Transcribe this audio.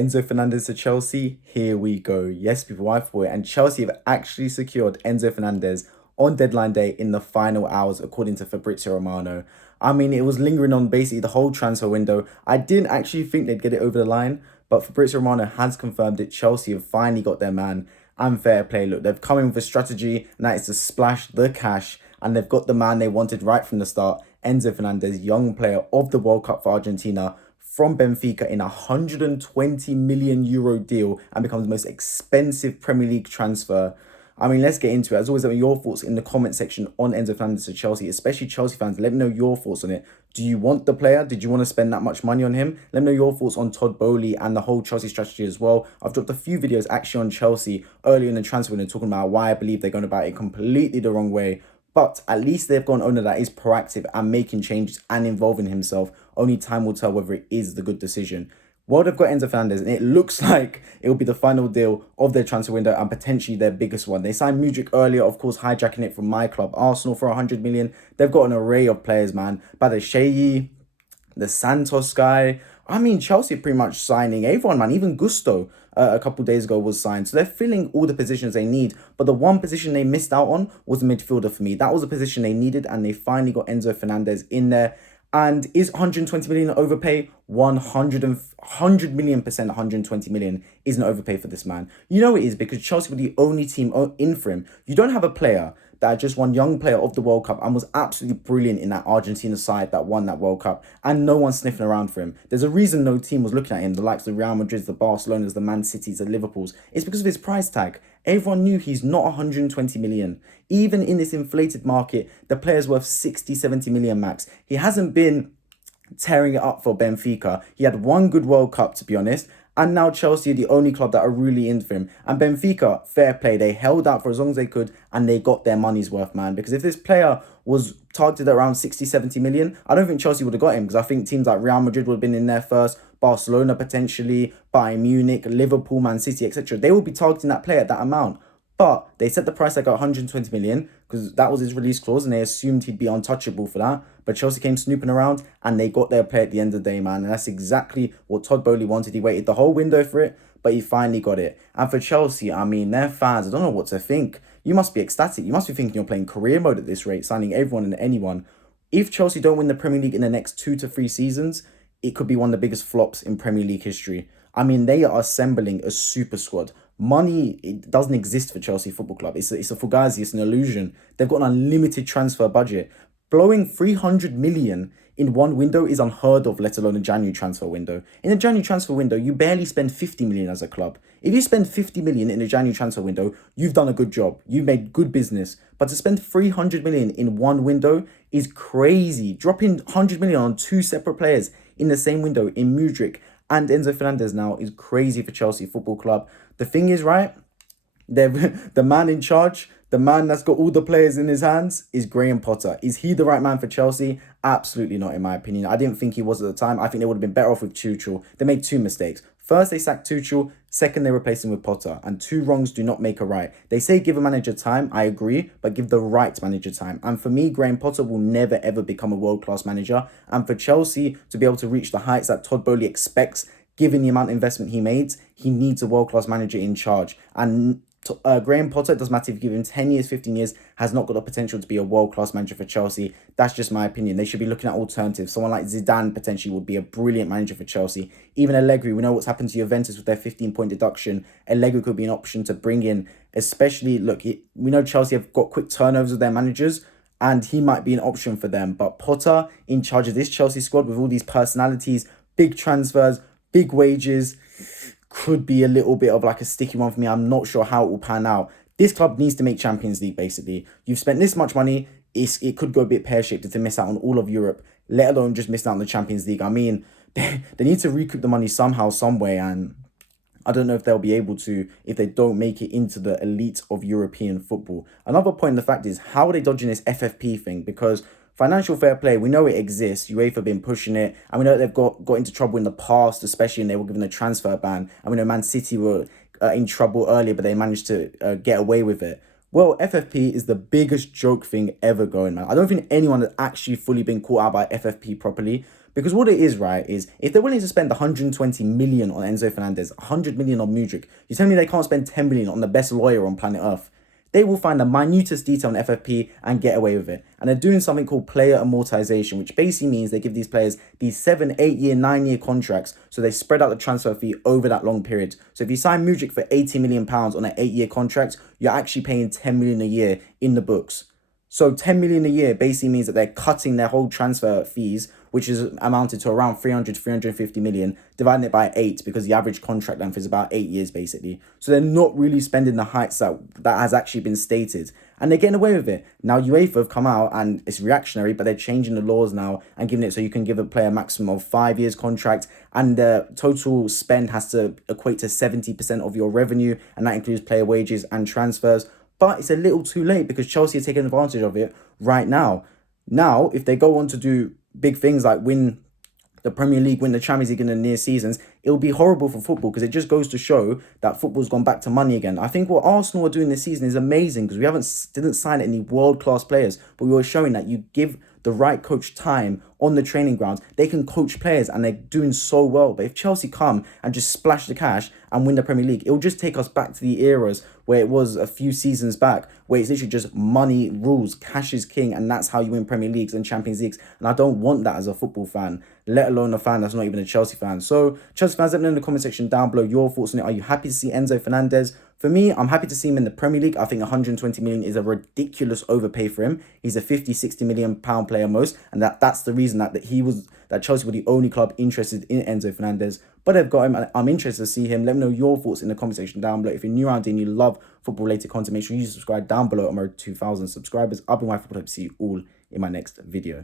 Enzo Fernandez to Chelsea, here we go. Yes, people, I thought it. And Chelsea have actually secured Enzo Fernandez on deadline day in the final hours, according to Fabrizio Romano. I mean, it was lingering on basically the whole transfer window. I didn't actually think they'd get it over the line, but Fabrizio Romano has confirmed that Chelsea have finally got their man. And fair play, look, they've come in with a strategy, and that is to splash the cash, and they've got the man they wanted right from the start, Enzo Fernandez, young player of the World Cup for Argentina, from Benfica in a €120 million deal, and becomes the most expensive Premier League transfer. I mean, let's get into it. As always, let me know your thoughts in the comment section on Enzo Fernandez to Chelsea, especially Chelsea fans. Let me know your thoughts on it. Do you want the player? Did you want to spend that much money on him? Let me know your thoughts on Todd Boehly and the whole Chelsea strategy as well. I've dropped a few videos actually on Chelsea earlier in the transfer window talking about why I believe they're going about it completely the wrong way. But at least they've got an owner that is proactive and making changes and involving himself. Only time will tell whether it is the good decision. Well, they've got Enzo Fernandez, and it looks like it will be the final deal of their transfer window and potentially their biggest one. They signed Mudryk earlier, of course, hijacking it from my club, Arsenal, for 100 million. They've got an array of players, man. Badatshuayi, the Santos guy. I mean, Chelsea are pretty much signing everyone, man. Even Gusto a couple days ago was signed. So they're filling all the positions they need. But the one position they missed out on was a midfielder for me. That was a position they needed, and they finally got Enzo Fernandez in there. And is 120 million overpay? 100 million%, 120 million is an overpay for this man. You know it is, because Chelsea were the only team in for him. You don't have a player that just one young player of the World Cup and was absolutely brilliant in that Argentina side that won that World Cup, and no one's sniffing around for him. There's a reason no team was looking at him, the likes of the Real Madrids, the Barcelonas, the Man Cities, the Liverpools. It's because of his price tag. Everyone knew he's not 120 million. Even in this inflated market, the player's worth 60, 70 million max. He hasn't been tearing it up for Benfica. He had one good World Cup, to be honest, and now Chelsea are the only club that are really in for him. And Benfica, fair play, they held out for as long as they could, and they got their money's worth, man. Because if this player was targeted at around 60, 70 million, I don't think Chelsea would have got him, because I think teams like Real Madrid would have been in there first, Barcelona potentially, Bayern Munich, Liverpool, Man City, etc. They will be targeting that player at that amount. But they set the price like 120 million because that was his release clause, and they assumed he'd be untouchable for that. But Chelsea came snooping around, and they got their player at the end of the day, man. And that's exactly what Todd Boehly wanted. He waited the whole window for it, but he finally got it. And for Chelsea, I mean, their fans, I don't know what to think. You must be ecstatic. You must be thinking you're playing career mode at this rate, signing everyone and anyone. If Chelsea don't win the Premier League in the next 2 to 3 seasons, it could be one of the biggest flops in Premier League history. I mean, they are assembling a super squad. Money, it doesn't exist for Chelsea Football Club. It's a fugazi, it's an illusion. They've got an unlimited transfer budget. Blowing 300 million in one window is unheard of, let alone a January transfer window. In a January transfer window, you barely spend 50 million as a club. If you spend 50 million in a January transfer window, you've done a good job. You've made good business. But to spend 300 million in one window is crazy. Dropping 100 million on 2 separate players in the same window in Mudryk and Enzo Fernandez now is crazy for Chelsea Football Club. The thing is, right, the man in charge, the man that's got all the players in his hands is Graham Potter. Is he the right man for Chelsea? Absolutely not, in my opinion. I didn't think he was at the time. I think they would have been better off with Tuchel. They made 2 mistakes. First, they sacked Tuchel. Second, they replaced him with Potter. And 2 wrongs do not make a right. They say give a manager time. I agree, but give the right manager time. And for me, Graham Potter will never, ever become a world-class manager. And for Chelsea to be able to reach the heights that Todd Boehly expects, given the amount of investment he made, he needs a world-class manager in charge. And Graham Potter, it doesn't matter if you give him 10 years, 15 years, has not got the potential to be a world-class manager for Chelsea. That's just my opinion. They should be looking at alternatives. Someone like Zidane potentially would be a brilliant manager for Chelsea. Even Allegri, we know what's happened to Juventus with their 15-point deduction. Allegri could be an option to bring in, especially, look, we know Chelsea have got quick turnovers with their managers, and he might be an option for them. But Potter, in charge of this Chelsea squad with all these personalities, big transfers, big wages, could be a little bit of like a sticky one for me. I'm not sure how it will pan out. This club needs to make Champions League, basically. You've spent this much money, it could go a bit pear-shaped if they miss out on all of Europe, let alone just miss out on the Champions League. I mean, they need to recoup the money somehow, some way, and I don't know if they'll be able to if they don't make it into the elite of European football. Another point, the fact is, how are they dodging this FFP thing? Because financial fair play, we know it exists. UEFA have been pushing it. And we know they've got into trouble in the past, especially when they were given a transfer ban. And we know Man City were in trouble earlier, but they managed to get away with it. Well, FFP is the biggest joke thing ever going, man. I don't think anyone has actually fully been caught out by FFP properly. Because what it is, right, is if they're willing to spend 120 million on Enzo Fernandez, 100 million on Mudryk, you tell me they can't spend 10 million on the best lawyer on planet Earth. They will find the minutest detail on FFP and get away with it. And they're doing something called player amortization, which basically means they give these players these 7, 8-year, 9-year contracts. So they spread out the transfer fee over that long period. So if you sign Mudryk for £80 million on an 8-year contract, you're actually paying 10 million a year in the books. So 10 million a year basically means that they're cutting their whole transfer fees, which is amounted to around 300 to 350 million, dividing it by 8 because the average contract length is about 8 years basically. So they're not really spending the heights that has actually been stated. And they're getting away with it. Now UEFA have come out and it's reactionary, but they're changing the laws now and giving it so you can give a player a maximum of 5 years contract, and the total spend has to equate to 70% of your revenue, and that includes player wages and transfers. But it's a little too late because Chelsea are taking advantage of it right now. Now, if they go on to do big things like win the Premier League, win the Champions League in the near seasons, it'll be horrible for football because it just goes to show that football's gone back to money again. I think what Arsenal are doing this season is amazing because we didn't sign any world-class players, but we were showing that you give the right coach time on the training grounds, they can coach players and they're doing so well. But if Chelsea come and just splash the cash and win the Premier League, it will just take us back to the eras where it was a few seasons back, where it's literally just money rules, cash is king, and that's how you win Premier Leagues and Champions Leagues. And I don't want that as a football fan, let alone a fan that's not even a Chelsea fan. So Chelsea fans, let me know in the comment section down below your thoughts on it. Are you happy to see Enzo Fernandez? For me, I'm happy to see him in the Premier League. I think 120 million is a ridiculous overpay for him. He's a 50, 60 million pound player most, and that's the reason that Chelsea were the only club interested in Enzo Fernandez. But they've got him, and I'm interested to see him. Let me know your thoughts in the comment section down below. If you're new around here and you love football related content, make sure you subscribe down below. I'm over 2,000 subscribers. I've been Football. Hope to see you all in my next video.